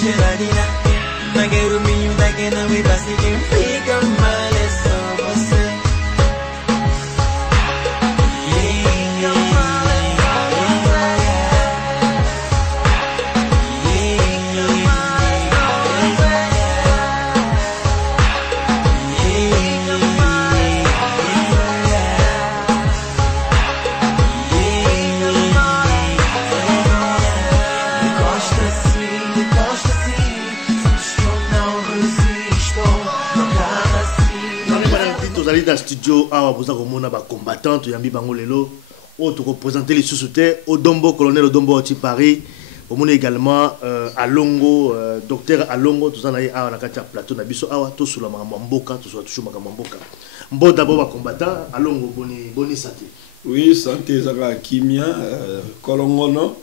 geladina. Naquero minho da que não me passe quem fica mal é só você. Dans le studio, vous avez des combattants, tu as mis Bangolelo, tu représentes les sous-souterrains, au Dombo, colonel Odombo Oti Paris, au monde également Alongo, docteur Alongo, tout ça, on a un plateau, on a biso awa, tout sur la Mamboka, tout sur toujours Mamboka. Bon, d'abord, combattant, Alongo, boni santé. Oui, santé, Zara Kimia, Kolongono,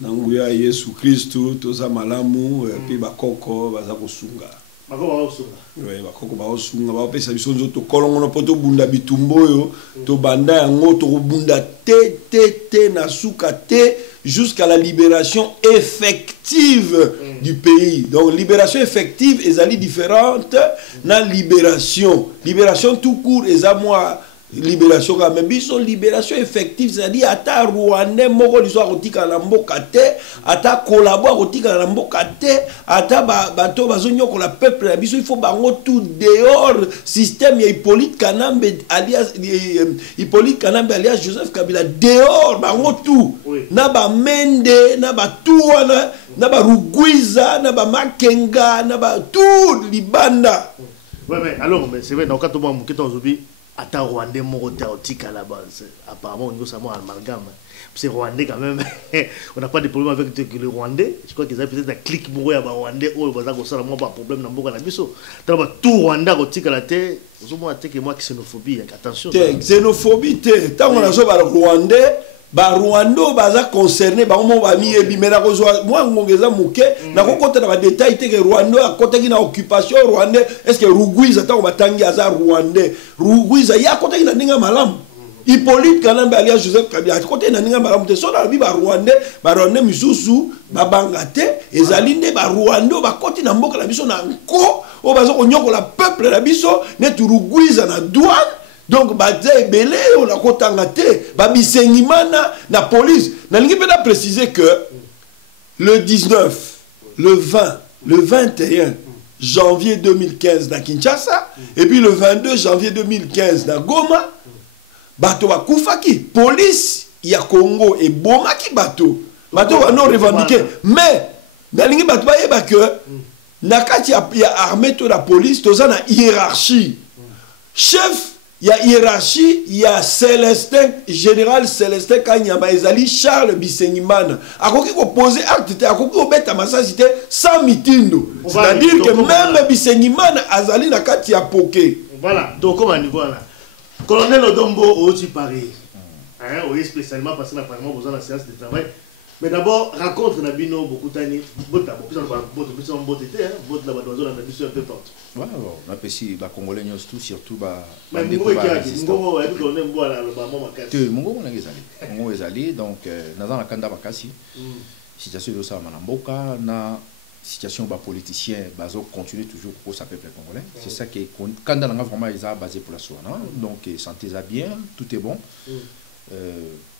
Nanguya Yesu Christu, tout ça, Malamu, puis Bakoko, Bazako Sunga. Oui, bakoko ba osunga ba pesa biso nzoto kolongo poto bunda bitumbo yo to banda yango to bunda te na suka te jusqu'à la libération effective du pays. Donc libération effective ezali différente na libération tout court ezamwa libération quand même biso libération effective c'est-à-dire ata Rwandais moko liso akotika na mboka te ata collabore akotika na mboka te ata bato bazonyoko la peuple na biso il faut bango tout dehors système ya Hippolyte Kanambe alias Joseph Kabila dehors bango tout na ba Mende na ba Tuwana na ba Rugwiza na ba Makenga na ba tout Libanda. Ouais mais alors mais c'est vrai dans quand on m'a aujourd'hui attends Rwandais Moroté Otika là-bas apparemment au niveau ça moi amalgame c'est Rwandais quand même on n'a pas de problème avec le Rwandais je crois qu'ils avaient peut-être un clic pour ya ba Rwandais oh baza ko sala moi pas problème na mboka na biso tellement tout Rwanda Otika la terre vous moi que moi xénophobie attention xénophobie tant on a so ba Rwandais ba Rwando baza concerné ba mo ba mi ebi mena ko moi ngongeza muke na ko kota na ba détail te que Rwando a kota ki na occupation Rwandais est-ce que Rugwiza ta ba tangi aza Rwandais Rugwiza ya kota ki na ninga malamu Hippolyte Kanambe alias Joseph Kabila kota na ninga malamu te so na bi ba Rwandais misusu ba bangate ezali nde ba Rwando ba koti na mboka la biso na nko o bazo ko nyoko la peuple la biso ne tu Rugwiza na douane. Donc, belé, on a contacté, Babisengimana, la police. N'allez pas préciser que le 19, le 20, le 21 janvier 2015 dans Kinshasa, et puis le 22 janvier 2015 dans Goma, bateau à Koufaki, police, il y a Congo et Bomaki bateau. Bateau à non revendiqué. Mais, n'allez pas que, Nakati a armé toute la police, tout ça na hiérarchie. Chef, il y a hiérarchie, il y a Célestin, général Célestin Kanyama Ezali, Charles Bisengimana. A quoi qui poser acte, a quoi qui obéit à ma cité sans mitindo. C'est-à-dire que même Bisengimana Azali n'a qu'à t'y appoquer. Voilà, donc comment on y voit là. Colonel Odombo, au-dessus Paris. Oui, spécialement parce que nous avons besoin de la séance de travail. Mais d'abord, raconte Nabino beaucoup d'années. Beaucoup un peu forte. Voilà, on apprécie les Congolais surtout. Mais Mungo est allé, donc, nous avons la Kanda Bakasi. Situation de ça, Manamboka, na situation des politiciens, bazo continue toujours pour sa peuple congolais. C'est ça qui est quand on a vraiment basé pour la soie. Donc, santé bien, tout est bon.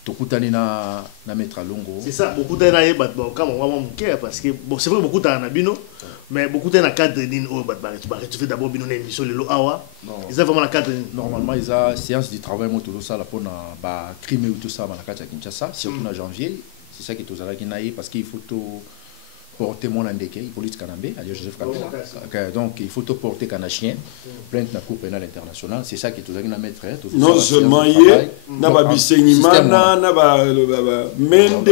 Beaucoup d'années na mettre à Longo. C'est ça, beaucoup d'années parce que bon, c'est vrai beaucoup d'années bino, mais beaucoup d'années cadre d'une tu fais d'abord bino émission le awa. Ils ont vraiment la cadre normalement ils ont séance de travail moi tout ça là pour na ba crime ou tout ça na kati Kinshasa surtout en janvier. C'est ça qui est aux arrêts qui naïe parce qu'il faut tout porter mon indéqué, Hippolyte Kanambe, alias Joseph Kabila. Donc il faut tout porter canachien, plainte la Cour pénale internationale, c'est ça qui est aux arrêts à mettre. Non seulement n'a pas Bisengimana, n'a pas Mende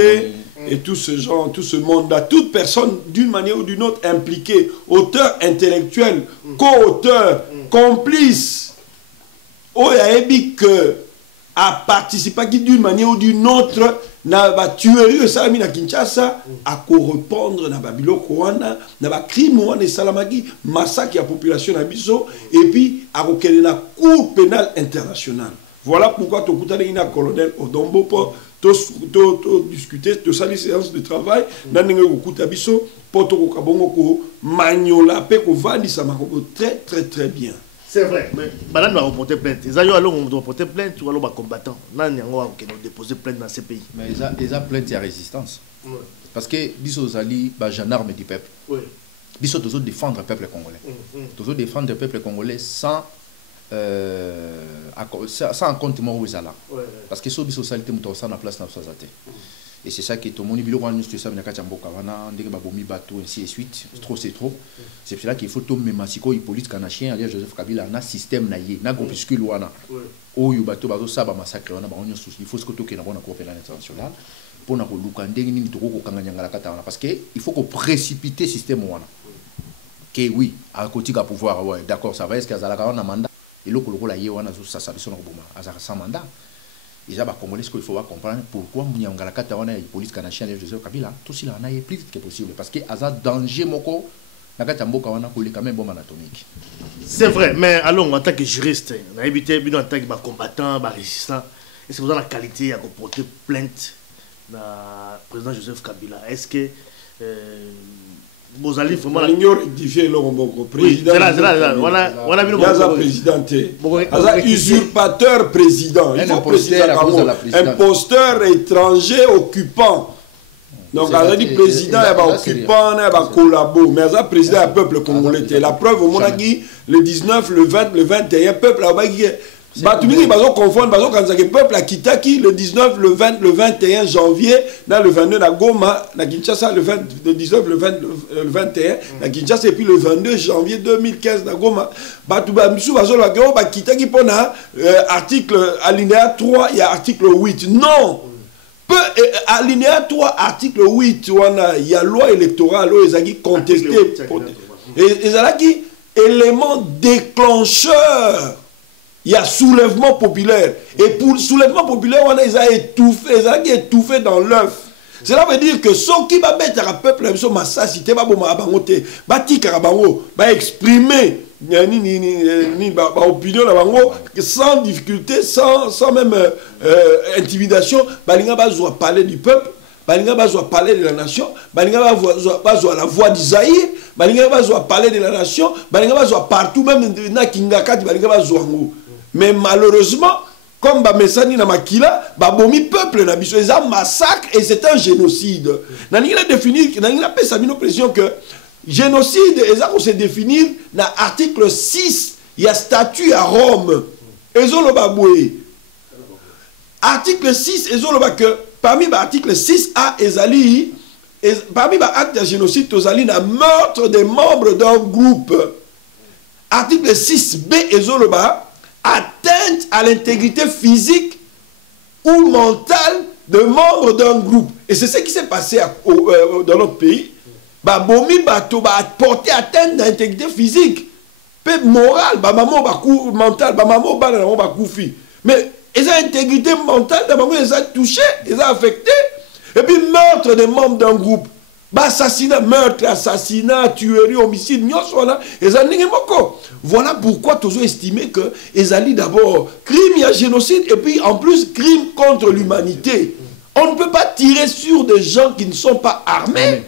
et tout ce genre, tout ce monde-là, toute personne d'une manière ou d'une autre impliquée, auteur intellectuel, co-auteur, complice, que a participé d'une manière ou d'une autre na ba tuerie salami na Kinshasa à correspondre na Babylone Rwanda na ba crime wana salamaki massacre ya population na biso et puis à kokele na Cour pénale internationale. Voilà pourquoi tokutana ina colonel Odombo pour discuter de ça, les séances de travail, dans les biso, pour tout kabongo magnola, pe ko vandi ça très très très bien. C'est vrai, mais madame va reporter plainte. Les ailleurs allons reporter plainte ou alors combattant. Là, nous avons déposé plainte dans ces pays. Mais ils ont plainte, il y a résistance. Parce que biso zali, gendarme du peuple. Biso toujours défendre le peuple congolais. Toujours défendre le peuple congolais sans compte mort aux ala. Parce que ce biso salité muto ça na place na société. Et c'est ça qui est tout le monde bilo nous tout ça na kati mboka wana ndenge babomi bato ainsi et suite. C'est trop. C'est pour cela qu'il faut tout même masiko police kanachien alias Joseph Kabila na système na ye na groupuscule wana. Oyo bato bazo saba massacre wana ba onyo souci. Il faut ce que tout que na bona cour pénale internationale pour na ko luka ndenge ni to ko kanga nyangala kata wana parce que il faut qu'on précipiter système wana. Que oui, à côté du pouvoir ouais, d'accord, ça va est-ce qu'il y a un mandat et le colo la yewana ça ça bison roboma sans mandat. Déjà ba congolais ce qu'il faut comprendre pourquoi Mnyangala kata wana la police canadienne Joseph Kabila tout cela na plus vite que possible parce que aza danger moko na kata mboka wana ko quand même bombe atomique. C'est vrai, mais allons en tant que juriste, on a évité en tant que combattant, résistant, et c'est pour la qualité à porter plainte na président Joseph Kabila. Est-ce que vous allez vraiment rectifier le président. Voilà, président. Usurpateur président. Imposteur étranger occupant. Donc, il a dit président, il y a occupant, il y a collabo. Mais il y a président, il y a peuple congolais. La preuve, au Monagui, le 19, le 20, le 21, peuple il va confondre le peuple à Kitaki le 19, le 20, le 21 janvier, dans le 22 à Goma, à Kinshasa le 19, le 20, le 21 à Kinshasa et puis le 22 janvier 2015 à Goma. Kitaki pour article alinéa 3 et article 8. Non! Alinéa 3, article 8, il y a loi électorale, ils ont contesté. Et ils ont dit élément déclencheur. Il y a soulèvement populaire. Et pour le soulèvement populaire, on a étouffé dans l'œuf. Cela veut dire que ceux qui va mettre un peuple, va exprimer opinion sans difficulté, sans même intimidation, va parler du peuple, va parler de la nation, va la voix d'Isaïe, va parler de la nation, va partout, même na Kingakati, va mais malheureusement, comme Bamessani na Makila, Babomi peuple na biso, ils ont massacre et c'est un génocide. Nani a défini, nani a fait une pression que génocide, ils ont se définir dans l'article 6, il y a statut à Rome. Ils ont le baboué. Article 6, ils ont le que parmi l'article 6A, parmi l'acte de génocide, ils ont le meurtre des membres d'un groupe. Article 6B, ils ont le atteinte à l'intégrité physique ou mentale de membres d'un groupe. Et c'est ce qui s'est passé dans notre pays. Bomi bato ba porter atteinte à l'intégrité physique, peu morale, maman mentale, maman ba koufi. Mais ils ont intégrité mentale, ils ont touché, ils ont affecté. Et puis meurtre des membres d'un groupe. Assassinat, meurtre, assassinat, tuerie, homicide, voilà pourquoi tous ont estimé que Ezali d'abord crime, il y a génocide et puis en plus crime contre l'humanité. On ne peut pas tirer sur des gens qui ne sont pas armés.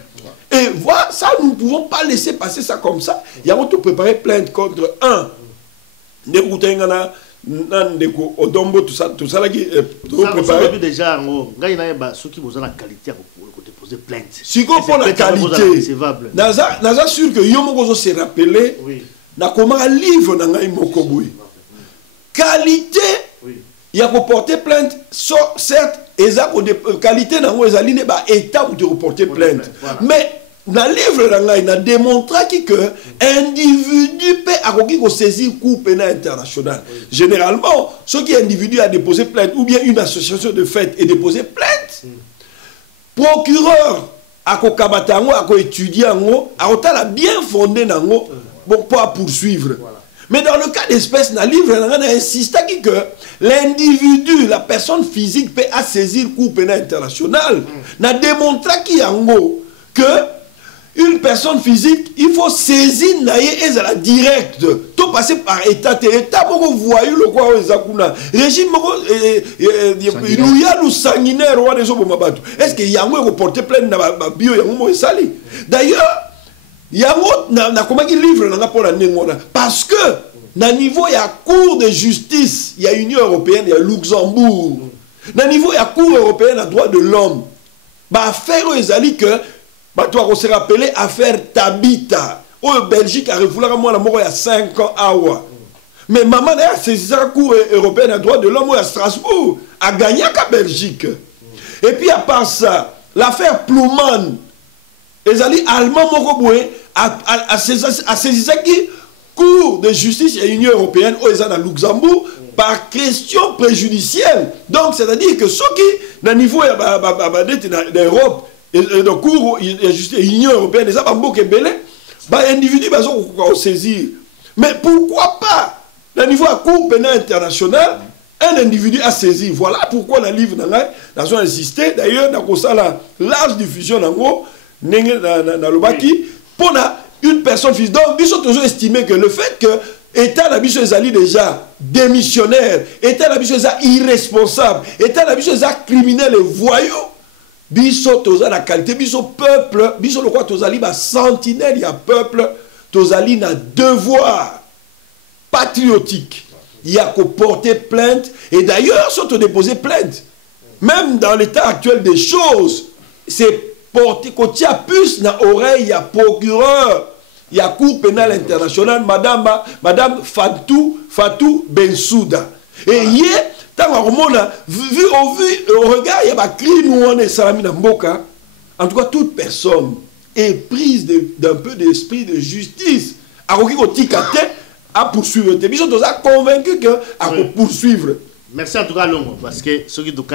Et voilà, ça, nous ne pouvons pas laisser passer ça comme ça. Il y a tout préparé plainte contre un. Odombo, tout ça là qui préparé déjà ceux qui vous ont la qualité pour déposer plainte. Si vous pour la qualité, naza sûr que yomo se rappeler na comment un livre na ngai mokoboui. Qualité, il y a pour porter plainte, certes, qualité na ngo ezali ne ba état ou de reporter plainte. Mais dans le livre, il a démontré que l'individu peut saisir le coup pénal international. Généralement, ce qui est individu a déposé plainte, ou bien une association de fait et déposé plainte, procureur a étudié, a bien fondé pour poursuivre. Mais dans le cas d'espèce, dans le livre, on a insisté que l'individu, la personne physique peut saisir le coup pénal international. On a démontré que une personne physique, il faut saisir naïe et la directe. Tout passer par état, état beaucoup voyou le quoi aux akuna. Régime beaucoup il y a nous sanguinaire roi des hommes mabatu. Est-ce que yango ko porter plainte na bio yango mo sali. D'ailleurs, yango na comment il livre na pour la nengona parce que na niveau il y a cour de justice, il y a Union européenne, il y a Luxembourg. Na niveau il y a cour européenne à droits de l'homme. Ba faire ezali que on se rappelait affaire Tabita. Au Belgique a refoulé à moi la mort il y a 5 ans à Oua. Mais maman a saisi la Cour européenne des droits de l'homme à Strasbourg. A gagné qu'à Belgique. Et puis à part ça, l'affaire Plouman. Les alliés allemands a saisi ça qui Cour de justice et Union européenne au Luxembourg par question préjudicielle. Donc c'est-à-dire que ceux qui, dans le niveau d'Europe, et le cours de l'Union européenne, les abambos qui belé, individus vont saisir. Mais pourquoi pas, au niveau de la Cour pénale internationale, un individu a saisi. Voilà pourquoi dans le livre, nous avons insisté. D'ailleurs, dans la large diffusion, dans le Baki, pour une personne physique. Donc, ils sont toujours estimés que le fait que l'État d'habitude est déjà démissionnaire, l'État d'habitude est irresponsable, l'État d'habitude est criminel et voyou. Biso toza la qualité, biso peuple, biso le quoi tozali ba sentinelle, il y a peuple, tozali na devoir patriotique. Il y a qu'à porter plainte, et d'ailleurs, surtout déposer plainte. Même dans l'état actuel des choses, c'est porter, quand il y a plus dans l'oreille, il y a procureur, il y a Cour pénale internationale, Madame Fatou Bensouda. Et hier, vu au regard, il y a un crime en tout cas, toute personne est prise d'un peu d'esprit de justice. À poursuivre. Ils sont convaincus qu'à poursuivre. Merci en tout cas, Longo, parce que ceux qui ont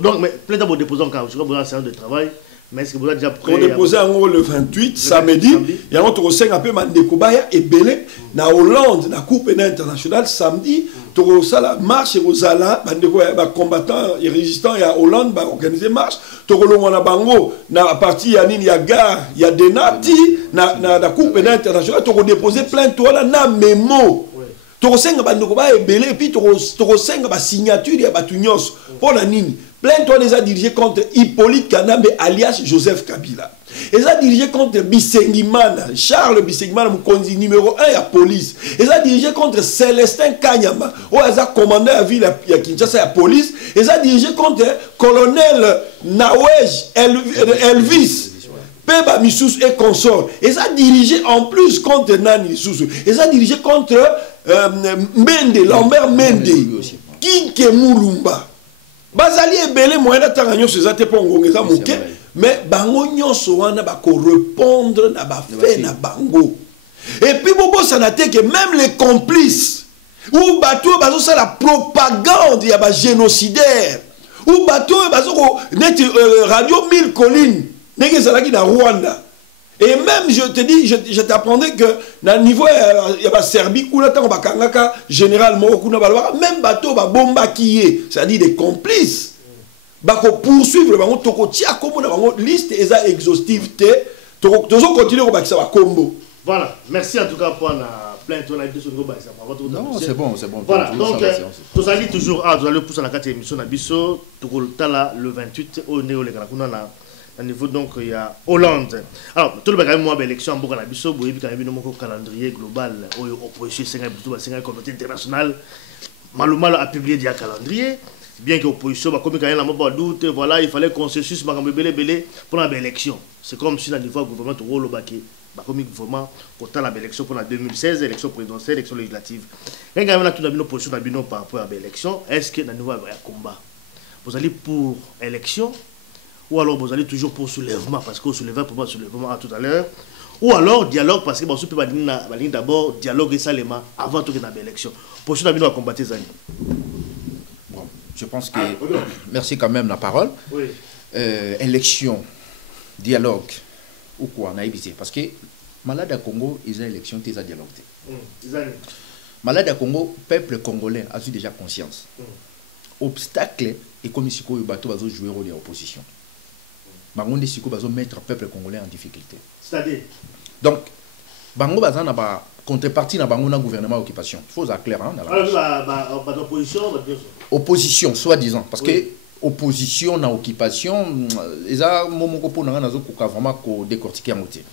donc, mais peut-être pour déposer un cas, je crois que c'est un de travail. Mais est-ce que vous avez déjà prêt? On déposé en gros le 28, samedi. Il y a un autre 5 un peu Mandekobaya et Belé. Na Hollande, na Cour pénale internationale, samedi. Toro la marche et Rosala, Mandekobaya, combattants et résistants, il y a Hollande, organiser marche. Toro Longwana Bango, na partie Yanine, il y a Gare, il y a Denati, na Cour pénale internationale, Toro déposé plainte, toi na mémo. Toro Senga Mandekobaya et Belé, puis Toro Senga signature, il y a Batunios. Pour la Nini. Plainte-toi les a dirigé contre Hippolyte Kanambe alias Joseph Kabila. Ils ont dirigé contre Bissengimana, Charles Bissengimana, Moukonzi numéro 1 à la police. Ils ont dirigé contre Célestin Kanyama, où ils ont commandé la ville à Kinshasa à la police. Ils ont dirigé contre colonel Nawej Elvis, Peba Missous et consort. Ils ont dirigé en plus contre Nani Missous. Ils ont dirigé contre Mende, Lambert Mende, Kinke Moulumba. Bazali ebele moyen tanga nyonso ezate po ngongeza muke mais bango nyonso wana ba ko répondre na ba fait na bango et puis bobo sanate que même les complices ou bateau bazo ça la propagande ya ba génocidaire ou bateau bazo net radio 1000 collines neke zalaki na Rwanda. Et même, je te dis, je t'apprendrai que dans le niveau, il y a la Serbie, généralement, même bateau, bomba qui est, c'est-à-dire des complices, poursuivre, liste exhaustive, continuer à combo. Voilà, merci en tout cas pour la plainte. Non, c'est bon, c'est bon. Voilà, donc, vous allez toujours, vous allez pousser la 4e émission d'Abisso, le 28, au Néo à niveau donc il y a Hollande. Alors tout le bagage moi élection en Bokana Bisso, boye bi quand même un calendrier global opposition 5 communauté internationale. Maluma a publié un calendrier, bien que l'opposition va comme quand même la doute, voilà, il fallait consensus belé pour la élection. C'est comme si dans le niveau gouvernement tout rôle baké, bah comme gouvernement pour la élection pour la 2016, élection présidentielle, élection législative. Quand même là tout dans opposition dans par rapport à l'élection, est-ce que dans le niveau il y a combat? Vous allez pour élection ou alors vous allez toujours pour soulèvement, parce que soulèvement pour moi soulèvement tout à l'heure, ou alors dialogue, parce que vous pouvez d'abord dialogue et salement avant tout que dans l'élection. Pour ce que nous combattre ça. Bon, je pense que merci quand même la parole. Oui. Élection, dialogue, ou quoi, on a évité. Parce que malade à Congo, ils ont élection, ils ont dialogue. Malade à Congo, peuple congolais a eu déjà conscience. Obstacle et comme si le bateau va jouer au rôle de l'opposition. bango siko bazo mettre le peuple congolais en difficulté. C'est-à-dire Donc bango baza na ba contrepartie na bango na gouvernement occupation. Il faut ça clair hein. alors l'opposition opposition soi-disant parce que opposition na occupation eza momoko po na nazo ko vraiment ko décortiquer en côté.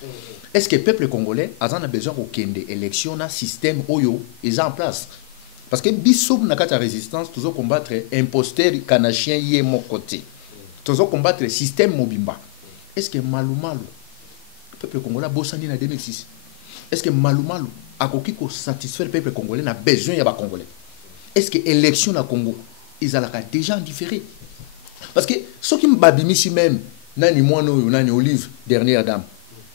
Est-ce que le peuple congolais a besoin de élection na système oyo est en place? Parce que biso na kata résistance toujours combattre imposteur kanachien yé mon côté. Toujours combattre le système mobimba. Est-ce que malou le peuple congolais bossandi na 2006? Est-ce que malou a ko satisfaire le peuple congolais na besoin ya ba congolais? Est-ce que élection na Congo ils ont déjà différé? Parce que ceux qui m'babimisi même nani mono nani Olive dernière dame.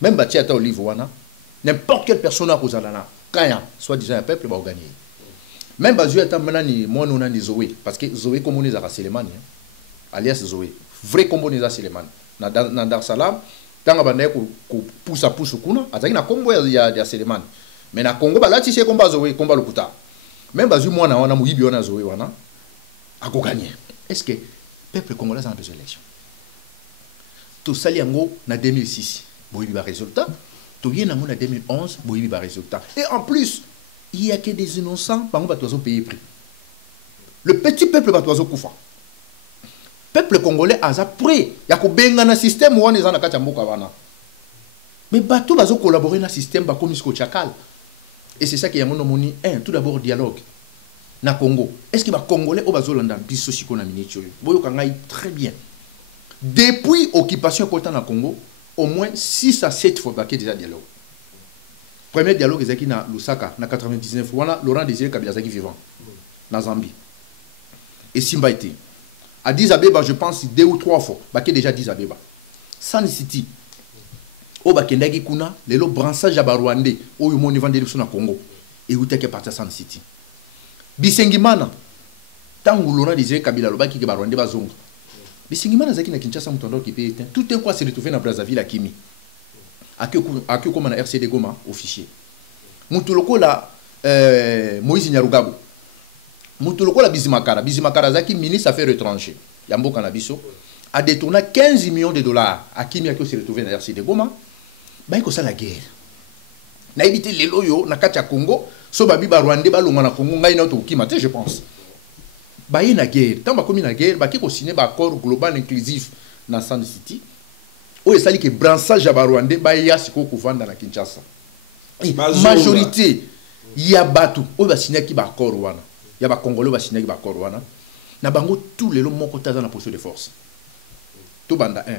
Même Batiata Olive wana n'importe quelle personne a causé là kaya soit disant un peuple va gagner. Même Bazueta manani mono nani Zoé parce que Zoé comme on est à Selemani alias Zoé vrai comme on est à Selemani na Dar Salam tanga banda ko pousse kuna azaki na kombo ya Selemani mais na Congo balati c'est combat Zoé combat lokuta même Bazu mwana wana muyibi wana Zoé wana a gagner. Est-ce que peuple congolais a besoin d'élection? Tout ça yango na 2006 boyibi ba résultat to bien en 2011 boyibi ba résultat et en plus il y a que des innocents bango batozo payer prix. Le petit peuple batozo kufa. Peuple congolais aza prêt ya ko benga na système wana ezana kati mboka wana. Mais bato bazo collaborer na système ba comme isko chakal. Et c'est ça qui yango no moni tout d'abord dialogue na Congo. Est-ce que ba congolais o bazo landa biso siko na minitio boyo kangai très bien. Depuis occupation côté na Congo au moins 6 à 7 fois baké déjà dialogue. Premier dialogue ezaki na Lusaka na 99 wana Laurent Désiré Kabila zaki vivant na Zambie. Et Simba était à Addis Abeba je pense 2 ou 3 fois baké déjà Addis Abeba. San City o bakendaki kuna lelo branchage ya Rwandais oyo moni vandeli na Congo et utake partir San City. Bisengimana tangu Laurent Désiré Kabila lobaki ke Rwandais bazonga. Bisengimana zaki na Kinshasa mutondo qui paye tout un quoi se retrouver na Brazzaville à Kimi. Akio comme na RCD Goma officier. Mutuloko la Moïse Nyarugabo. Mutuloko la Bizimakara zaki ministre affaires étrangères. Yambo Kanabiso a détourné 15 millions de dollars à Kimi Akio se retrouver na RCD Goma. Ba iko ça la guerre. Na éviter les loyo na kati ya Congo, so babi ba Rwandais ba longa na Congo ngai na to kimate je pense. Ba na guerre, tant ba komi na guerre, ba ki ko signer ba accord global inclusif na San City. O esali ke branchage ya Rwandais ba ya siko kovanda na Kinshasa. Majorité ya batu o ba signer ki ba accord wana. Ya ba Congolais ba signer ki ba accord wana. Na bango tous les moko taza na position de force. To banda 1.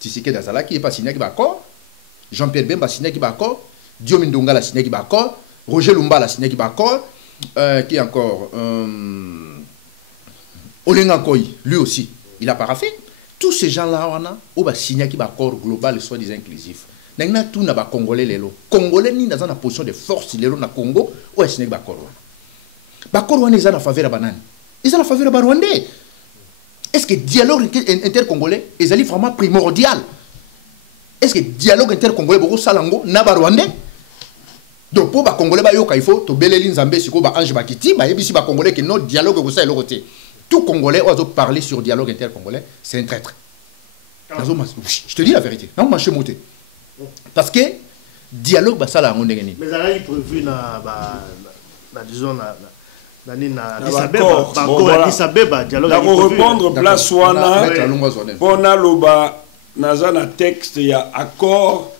Tshisekedi Azala qui est pas signé ki ba accord. Jean-Pierre Bemba signé ki ba accord. Diomi Ndonga la signé ki ba accord. Roger Lumba la signé ki ba accord. Qui encore Olenga Koyi, lui aussi, il a paraffé. Tous ces gens-là, on a signé un accord global, soit-disant inclusif. Nous avons tout les Congolais. Les Congolais, nous avons une position de force dans le Congo, on a signé un accord. L'accord est en faveur de Banane. Ils sont en faveur de Rwandais. Est-ce que le dialogue intercongolais est vraiment primordial? Est-ce que le dialogue intercongolais est salango na Rwandais? Donc pour les Congolais, il faut que les Nzambé, si les Ange Bakiti, les Congolais qui notre dialogue est ça côté. Tout Congolais oiseau parler sur dialogue intercongolais, c'est un traître. Je te dis la vérité. Non, je suis monté. Parce que dialogue, ça la mais là, il prévu disons Addis Abeba, dialogue. Pour répondre place wana, pour naloba nazana texte il y a accord,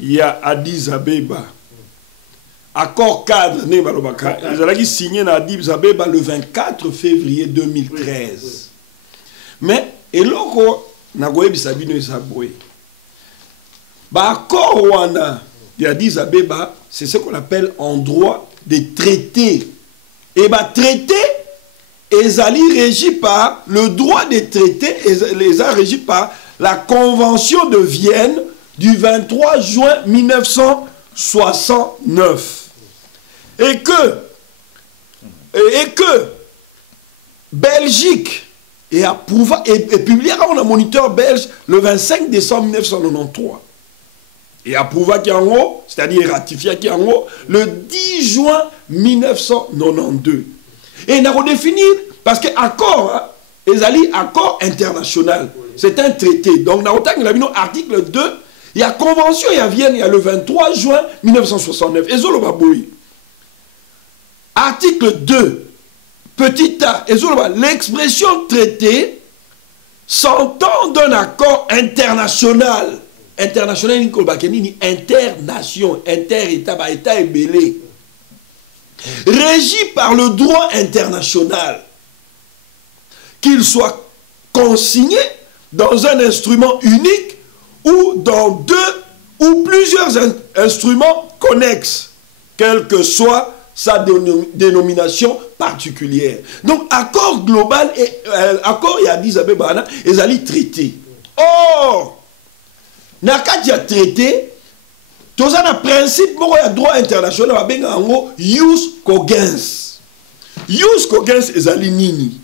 il y a Addis Abeba. Accord cadre, ils ont signé à Addis Abeba le 24 février 2013. Mais, et là, l'accord Rwanda d'Addis Abeba, c'est ce qu'on appelle en droit des traités. Et traité, ils allaient régis par le droit des traités, les a régis par la Convention de Vienne du 23 juin 1969. Et que Belgique et approuvé et publié dans le moniteur belge le 25 décembre 1993 et approuvé qui en haut, c'est-à-dire ratifié qui en haut le 10 juin 1992 et n'a redéfini parce que accord ils allaient accord international C'est un traité. Donc, dans l'article 2, il y a convention, il y a Vienne, il y a le 23 juin 1969. Et Zolo Baboui. Article 2, petit a, et Zolo l'expression traité s'entend d'un accord international. International, internation, inter-état, état et belé. Régi par le droit international. Qu'il soit consigné dans un instrument unique ou dans deux ou plusieurs instruments connexes, quelle que soit sa dénomination particulière. Donc, accord global et accord, il y a dit Zabébana, et Zali traité. Or, Nakadia traité, tout ça, le principe, il y a droit international, il y a Ius Cogens. Ius Cogens et Zali Nini.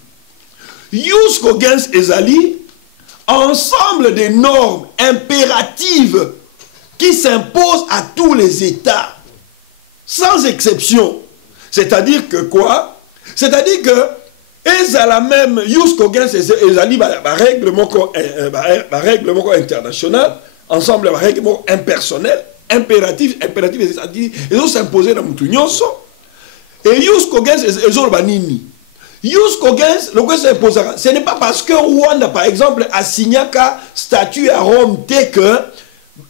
Ius Cogens et Zali, ensemble des normes impératives qui s'imposent à tous les États, sans exception. C'est-à-dire que quoi? C'est-à-dire que ezala même Ius Cogens et Zali, règlement international, ensemble règlement impersonnel, impératif, c'est-à-dire ils ont s'imposé dans Moutounyoso. Et Ius Cogens et Zolbanini. Ius Cogens, le quoi s'imposera. Ce n'est pas parce que Rwanda, par exemple, a signé un statut à Rome, tel que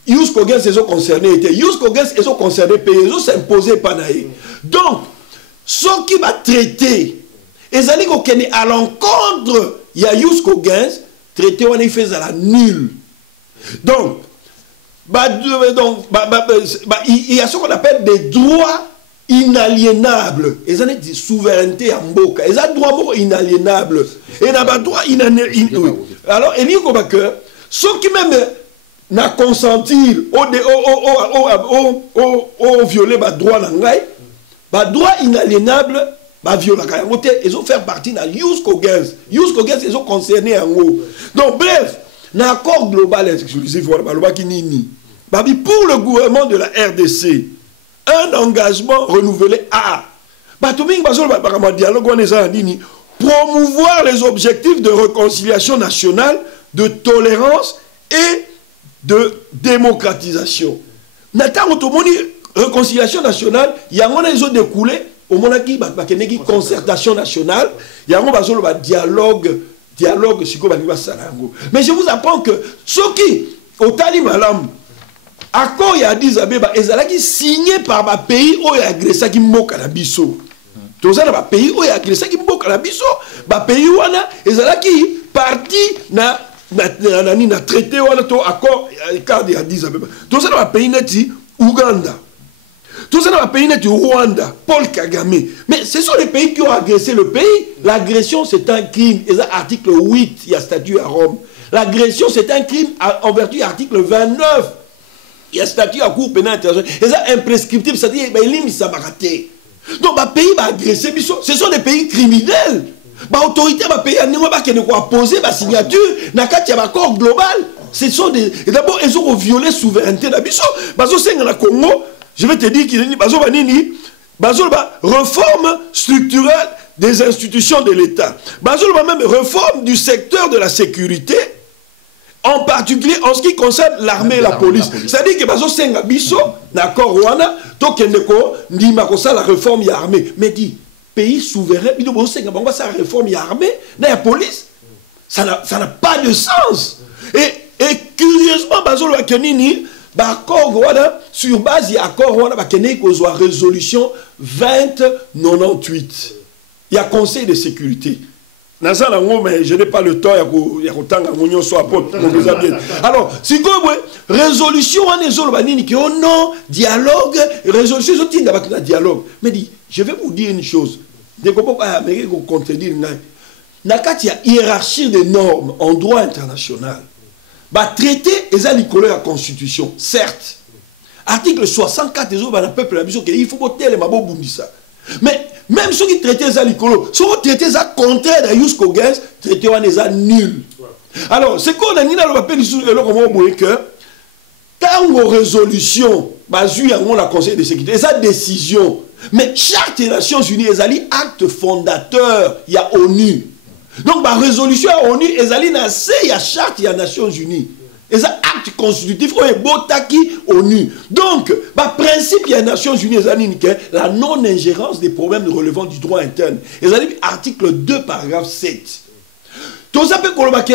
Ius Cogens est concerné. Ius Cogens est concerné, ils ont s'imposé par naïe. Donc, ce qui va traiter, ils allaient à l'encontre, il y a Ius Cogens, traité, on est fait à la nulle. Donc, il y a ce qu'on appelle des droits inaliénables. Ils ont dit souveraineté en boca. Ils ont droit inaliénable. Et ils ont droit inaliénable. Alors, il dit que ceux qui même n'a consenti au violer le droit d'anglais, le droit inaliénable, ils ont fait partie de Ius Cogens. Ius Cogens, ils ont concerné en haut. Donc, bref, l'accord global exclusif, pour le gouvernement de la RDC, un engagement renouvelé à promouvoir les objectifs de réconciliation nationale, de tolérance et de démocratisation. Réconciliation nationale, il y a un découlé au monarchie, concertation nationale, il y a un dialogue. Mais je vous apprends que ceux qui, au Tali Malam, accord il y a 10 Abeba, ils ont signé par un pays où il y a agressé qui moque à la bisso. Tous les pays où il y a agressé qui moque à la bisso, les pays où ils ont parti na traité ou na accord il y a 10 Abeba. Tous les pays neti Ouganda. Tous les pays neti Rwanda, Paul Kagame. Mais ce sont les pays qui ont agressé le pays. L'agression c'est un crime. Et l'article 8, il y a statut à Rome. L'agression c'est un crime en vertu de l'article 29. Il y a statut à Cour pénale internationale. Et ça, imprescriptible, c'est-à-dire, il ça va rater. Donc, les pays va agresser, ce sont des pays criminels. L'autorité va payer, qui ne va poser la signature, dans un accord global. Ce sont des. Et d'abord, ils ont violé la souveraineté de l'Abisso. Parce que dans Congo, je vais te dire qu'il y a une réforme structurelle des institutions de l'État. Même réforme du secteur de la sécurité. En particulier en ce qui concerne l'armée et la police. C'est-à-dire que Bazo Senga Bisso, d'accord, Rwanda, Tokeneko, Ndimakosa, la réforme y a armée. Mais dit, pays souverain, il doit Senga Banga, ça réforme y a armée, la police, ça n'a pas de sens. Et curieusement, Bazo Lwakenini, d'accord, Rwanda, sur base y accord Rwanda, Bakeneko, soit résolution 2098. Il y a conseil de sécurité. Mais je n'ai pas le temps, il y a autant de soit alors, si vous résolution, on est qui non, dialogue, résolution, dialogue. Mais dit, je vais vous dire une chose. Dès que vous contredire, il y a hiérarchie des normes en droit international. Traité, la Constitution, certes. Article 64 des autres, peuple, il faut voter les mabos bundisa. Mais même ceux qui traitent ça l'icolo, ceux qui traitent ça contraire à Ius Cogens, traitent ça nul. Alors, c'est qu'on a dit dans le papier que quand vos résolutions, basées sur la Conseil de sécurité, sa décision, mais chaque des Nations Unies, les actes fondateurs, il y a ONU. Donc la résolution à ONU ezali na se ya charte ya Nations Unies. Et ça acte constitutif ou botaki ONU. Donc ba principe ya Nations Unies ezali que la non-ingérence des problèmes relevant du droit interne. Ezali article 2 paragraphe 7. Tout ça peut kolobake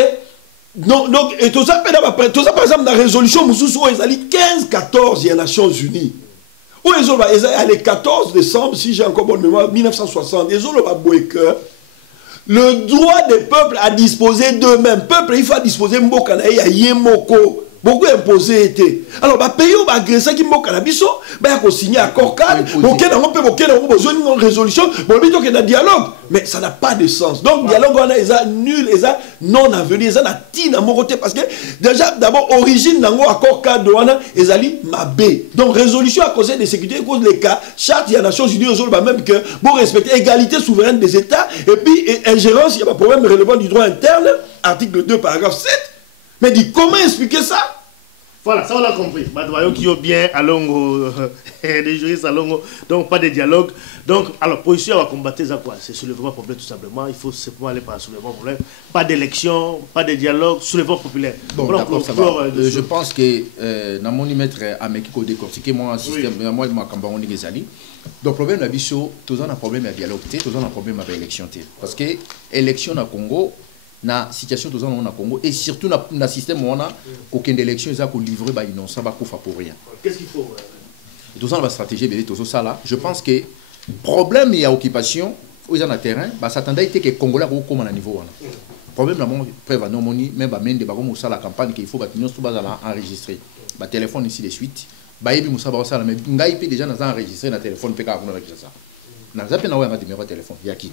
non, donc, et tout ça, par exemple, dans la résolution, Moussou, ils allaient 15-14 des Nations Unies. Où ils ont le 14 décembre, si j'ai encore bonne mémoire, 1960, ils ont le droit des peuples à disposer d'eux-mêmes. Peuple, il faut disposer de Yemoko. Beaucoup imposé été. Alors, les pays qui ont agressé qui ont signé un accord cadre, ils ont besoin d'une résolution, ils ont un dialogue. Mais ça n'a pas de sens. Donc, le dialogue est nul, est non avenu, est à mon côté. Parce que, déjà, d'abord, origine d'un accord cadre, est allé mabé. Donc, résolution à cause de sécurité, à cause des cas, charte des Nations Unies, même que pour respecter l'égalité souveraine des États, et puis, ingérence, il y a un problème relevant du droit interne, article 2, paragraphe 7. Mais dit comment expliquer ça? Voilà, ça on l'a compris. Madouayo qui est bien à longo, les juristes à longo, donc pas de dialogue. Donc, alors, position à combattre, c'est quoi? C'est soulèvement populaire tout simplement. Il faut simplement aller par soulèvement populaire. Pas d'élection, pas de dialogue, soulèvement populaire. Bon, d'accord, ça va. Je pense que, dans mon maître à Mekiko décortiquer, moi, un système, moi, je m'en ai. Donc, le problème de la bicho, tous on a un problème avec dialogue, tous on a un problème avec l'élection. Parce que l'élection au Congo, na situation tous on a Congo et surtout na système où on a aucune élection ils a qu'on livrer bah innocent bah qu'on fait pour rien. Qu'est-ce qu'il faut? Tous on va stratégie belé tout ça là. Je pense que problème il y a occupation où ils ont un terrain bah s'attendait que Congolais au comme à niveau là. Problème là mon prévenant moni même bah même de bah comme ça la campagne qu'il faut bah nous tout bas enregistrer bah téléphone ici de suite bah et puis nous ça va ça mais ngai puis déjà nous enregistrer na téléphone peut pas avec ça. Na zappe na ouais un numéro de téléphone yaki.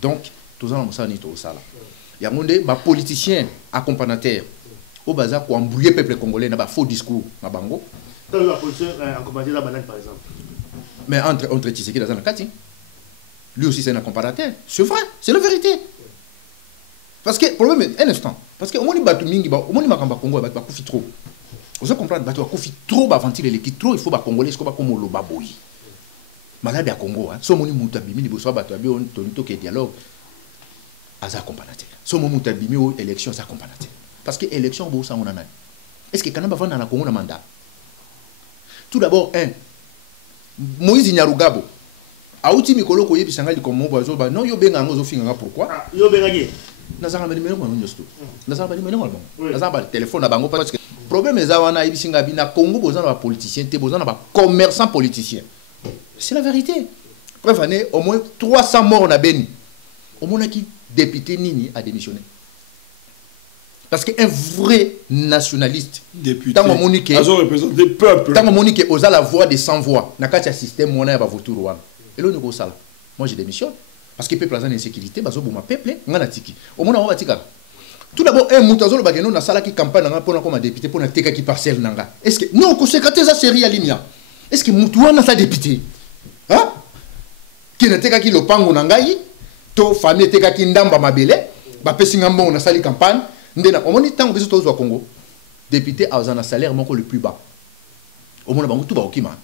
Donc tous on ça ni tout ça là. Il y a des politiciens accompagnateurs au bazar pour embrouiller le peuple congolais dans un faux discours na bango. La politicien accompagnateur la banane par exemple. Mais entre Tshisekedi dans la Kati, lui aussi c'est un accompagnateur. C'est vrai, c'est la vérité. Parce que le problème est un instant. Parce que au moins batu mingi au moins makamba Congo ba kufi trop. Vous comprendre batu kufi trop ba ventiler l'équipe trop il faut ba congolais ko ba comme lo baboyi. Malade à Congo hein. So moni mutabi mini bo so batu abi on tonito ke dialogue. As accompagnateur. Ce moment où tu as dit élection, c'est accompagnateur. Parce que l'élection, c'est un peu. Est-ce que quand on va dans la Congo, on a un mandat? Tout d'abord, Moïse Nyarugabo. Aouti Mikolo Koye Pisanga comme mon voisin, non, yo benga ngozo finga pourquoi? Yo benga qui? Nazara ba numéro ngano nyosto. Nazara ba numéro ngano. Nazara ba téléphone na bango parce que problème est zawana ibisinga bina Congo bozana ba politicien, te bozana ba commerçant politicien. C'est la vérité. Bref, au moins 300 morts na Beni. Au moins qui député Nini a démissionné. Parce qu'un vrai nationaliste, député, tant que ils ont représenté le peuple. Tant que osa la voix des sans voix, n'a qu'à système on a va voter roi. Et là nous ça. Moi je démissionne parce que le peuple a une insécurité, bazo boma peuple, ngana tiki. Au moins on va tika. Tout d'abord un mutazo le bageno na sala qui campagne na pour comme député pour na teka qui parcelle nanga. Est-ce que non ko secrétaire ça série à limia. Est-ce que mutuwa na sa député? Hein? Qui na teka qui le pango nangai? To famille teka ki ndamba mabele ba pesinga mbongo na sali campagne ndena omoni tango biso tozo Congo député a un salaire moko le plus bas omona bango tout ba okima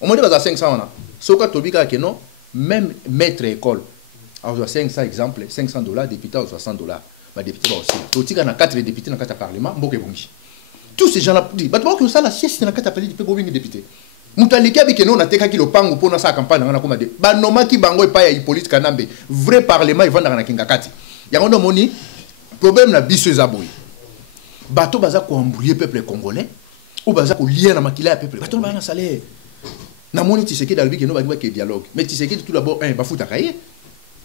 omoni ba za 500 wana soka tobika ke non même maître école a 500 exemple $500 député a $60 ba député ba aussi totika na 4 députés na kata parlement mboke bongi tous ces gens là dit ba to ko ça la sieste na kata parlement pe bongi député mutalika bike non ateka ki lopango pona sa campagne ngana koma de ba noma ki bango epa ya Hippolyte Kanambe vrai parlement il va na kingakati ya ngondo moni problème na biso ezaboy bato baza ko embrouiller peuple congolais ou baza ko lier na makila ya peuple bato ba na salaire na moni Tshisekedi dalbi ke no ba ke dialogue mais Tshisekedi tout d'abord ba futa kaye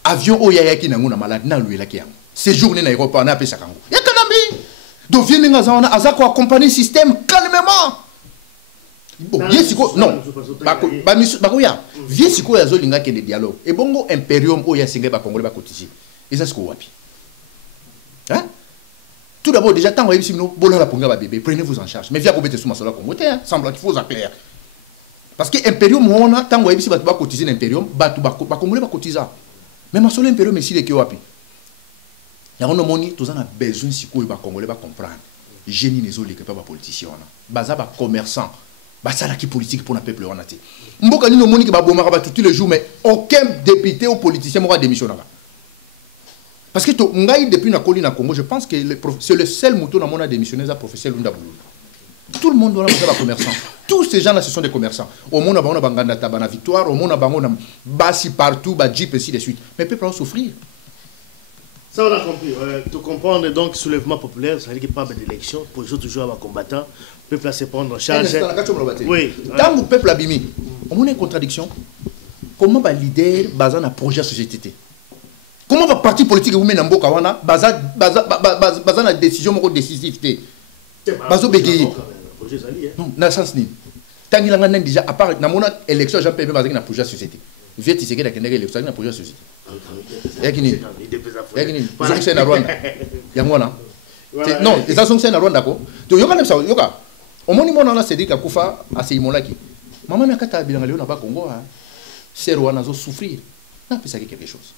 avion o yaya ki na nguna malade na luela ki yango séjourner na aéroport na pesa kango ya Kanambe do vienne nga za aza ko accompagner système calmement. Bon, bien siko non. Bako ya. Bien siko ya zolinga ke dialogue. Et bongo imperium o ya singa ba congolais ba cotiser. Et ça siko wapi? Hein? Tout d'abord déjà tant wa bisino bola la ponga ba bébé, prenez-vous en charge. Mais via ko bete sous masola Congo, semble qu'il faut appeler. Parce que imperium on a tant wa bisino ba cotiser imperium, ba congolais ba cotiser. Mais masola imperium ici le ke wapi? Ya on moni tous en a besoin siko ba congolais ba comprendre. Génie les autres pas ba politicien on a. Baza ba commerçant. Basala qui politique pour le peuple on a été. Mboka ni no moni ki ba bomaka ba tous les jours mais aucun député ou politicien mora démissionner. Parce que Ngai, depuis la colline à Congo, je pense que c'est le seul mouton dans mon a démissionné, c'est le professeur Lunda Boulou. Tout le monde doit avoir commerçants. Tous ces gens-là, ce sont des commerçants. Au monde, on a Banganda Tabana Victoire, au monde, on a Bassi partout, Jeep, ainsi de suite. Mais le peuple va souffrir. Ça, on a compris. Tu comprends donc soulèvement populaire, ça veut dire qu'il n'y a pas d'élection, position toujours à combattant, le peuple va se prendre en charge. Oui. Tant que le peuple a bimé, on a une contradiction. Comment va leader basé un projet de société? Comment va parti politique vous met dans Mboka wana basé na décision moko décisive té? Bazo bégayer. Non, na sens ni. Tangi la ngana déjà à part na mona élection Jean PB basé na projet de société. Viet tiseke da kendeke élection na projet de société. Yakini. Yakini. Zong c'est na Rwanda. Yangwana. Non, les zong c'est na Rwanda ko. To yoka na ça yoka. Omoni mona na Cédric Akufa aseimolaki. Maman na kata bilanga leo na ba Congo ha. C'est Rwanda zo souffrir. Na pesa quelque chose.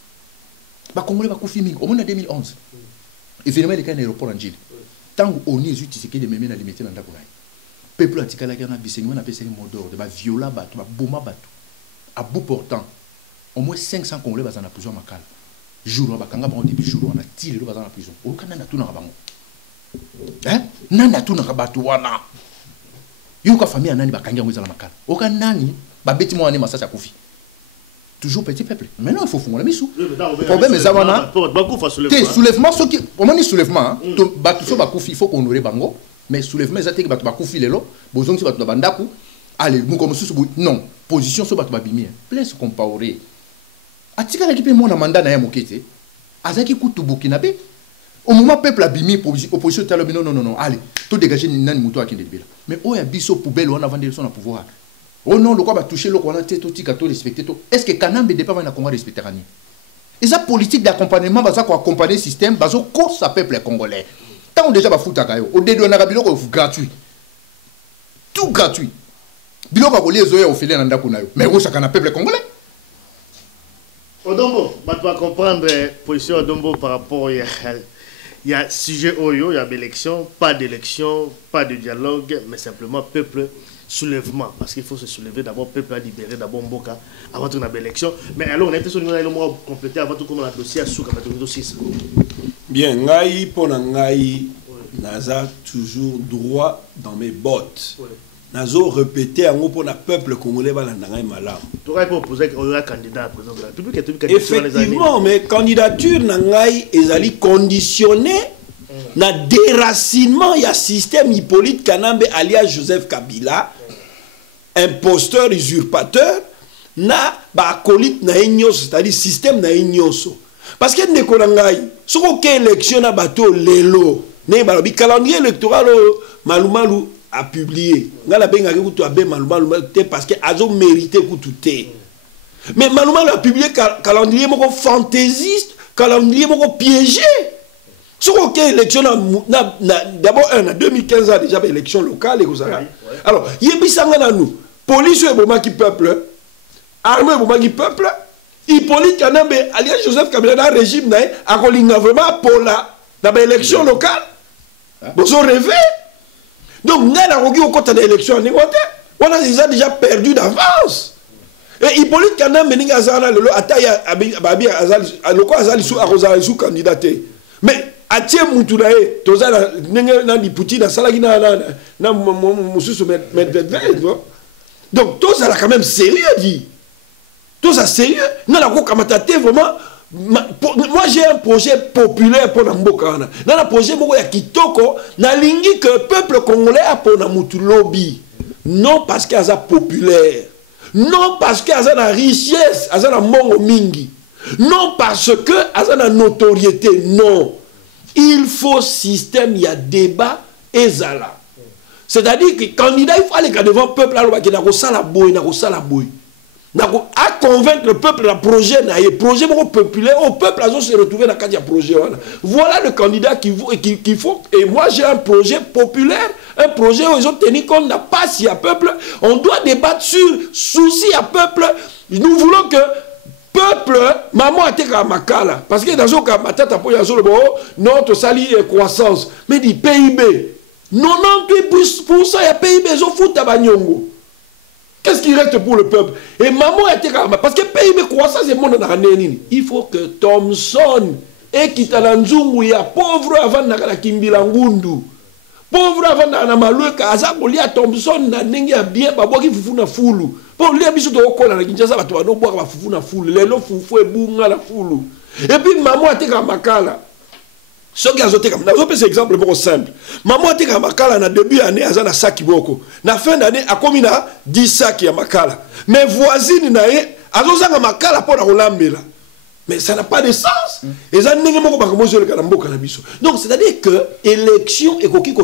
Ba Congolais ba kufimi au moins en 2011. Évidemment les cas aéroport en Gilles. Tant on y utilisé de même na limiter na ndako na. Peuple antikala kana bisengo na pesa modor de ba viola bato ba boma bato. À bout portant au moins 500 Congolais bazana na prison makala. Jour ba kanga ba depuis jour on a tiré bazana na prison. O kana na tuna bango. Hein? Nana tuna bato wana. Yuka famille nani ba kanga ngweza na makala. O kana nani ba beti mo ani masasa kufi. Toujours petit peuple. Maintenant, il faut fondre la mission. Le problème est que soulèvement, au moins soulèvement, il faut qu'on aurait bango, mais soulèvement, c'est que bakoufi lelo, besoin que tu bandaku, allez, nous comme non, position sur batubabimi, place comparer. Atika l'équipe mon mandat na yamokete, azaki kutu Burkinabe. Au moment peuple a bimi opposition talobi non, allez, tout dégager nani muto akinde bela. Mais oh ya biso poubelle on a vendu son pouvoir. Oh non, le quoi va toucher le quoi là tête tika to respecter to. Est-ce que Kanambe dépend va na Congo respecter rani? Et ça politique d'accompagnement va ça quoi accompagner le système bazo ko sa peuple congolais. Tant déjà ba futa kayo, au dédo na biloko gratuit. Tout gratuit. Biloko ko les oya au filet na ndako na yo. Mais où ça kana peuple congolais? Odombo, tu vas comprendre position Odombo par rapport il y a sujet Oyo, il y a élection, pas de dialogue, mais simplement peuple soulèvement, parce qu'il faut se soulever d'abord, peuple à libérer d'abord Mboka avant une élection. Mais alors on a été sur le niveau complété avant tout comme on a dossier à sous comme dossier. Bien, ngai pour ngai naza toujours droit dans mes bottes. Nazo répéter en gros pour le peuple congolais balandangai malam. Tu aurais proposé un candidat à président de la République. Effectivement, mais candidature nangai ezali conditionné na déracinement il y a système Hippolyte Kanambe alias Joseph Kabila, imposteur, usurpateur, na ba acolyte na ignoso, c'est-à-dire système na ignoso. Parce que ndeko nangai, ce qu'aucune élection na bateau lelo, ne balobi calendrier électoral Malumalu a publié. Ngala benga kutu abe Malumalu parce que azo mérité kutu té. Mais Malumalu a publié calendrier moko fantaisiste, calendrier moko piégé. Ce qu'on a élection d'abord en 2015 a déjà élection locale et alors il y a nous police et bon qui peuple armée bon qui peuple Hippolyte Kanambe alias Joseph Kabila dans régime a colinga vraiment pour la élection locale vous rêvé donc n'a pas au côté de l'élection on a déjà perdu d'avance et Hippolyte Kanambe ninga zana le ataya babi azali loko azali sous candidaté mais atie mutulae tozala na diputi na salaki na mususu Medvedev donc tout ça là quand même sérieux dit tout ça sérieux na la ko kamatate vraiment moi j'ai un projet populaire pour Mboka na projet moko ya kitoko na lingi que peuple congolais a pour na mutu lobby non parce que aza populaire non parce que aza na richesse aza na mbongo mingi non parce que aza na notoriété non. Il faut système, il y a débat et zala. C'est-à-dire que candidat, il faut aller devant le peuple, il à convaincre le peuple d'un projet, populaire, au peuple à se retrouver dans le projet. Voilà le candidat qu'il faut. Et moi, j'ai un projet populaire, un projet où ils ont tenu compte n'a pas si à peuple. On doit débattre sur souci à peuple. Nous voulons que peuple, maman a été comme Makala. Parce que dans ce cas, ma tête a posé sur le bon, notre sali croissance. Mais dit PIB. 98% il y a PIB, ils ont foutu à Banyongo. Qu'est-ce qui reste pour le peuple? Et maman a été comme parce que PIB croissance, c'est mon année. Il faut que Thomson ekita na nzungu ya pauvre avandaka na kimbila ngundu pauvre avandaka na malweka aza kolia Thompson na ndenge ya bien babwaki fufu na fulu po lia biso tokokola na Kinshasa bato banobwaka bafufu na fulu lelo fufu ebunga na fulu et puis maman atekaka makala soki azoteka nazopesa exemple moko simple maman atekaka makala na début année aza na saki boko na fin d'année akomi na 10 sacs ya makala mais voisine na ye azozanga makala mpo na kolambela. Mais ça n'a pas de sens. Et ça n'est pas donc, c'est-à-dire que l'élection est qui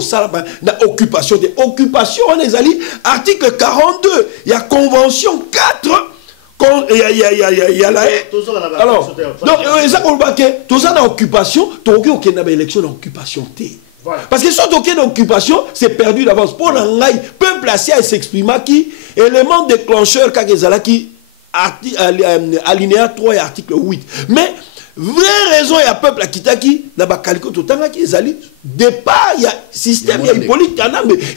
occupation. Occupation, on est allé, article 42, il y a convention 4. Il y a la. Alors, donc, tout ça dans occupation, tu as aucune élection d'occupation. Parce que si tu as aucune occupation, c'est perdu d'avance. Pour le peuple assis à s'exprimer qui, élément déclencheur, qui alinéa 3 et article 8. Mais, vraie raison, il y a peuple qui t'a qui n'a pas calculé tout le temps qui est allé. Départ, il y a système, il y a une politique,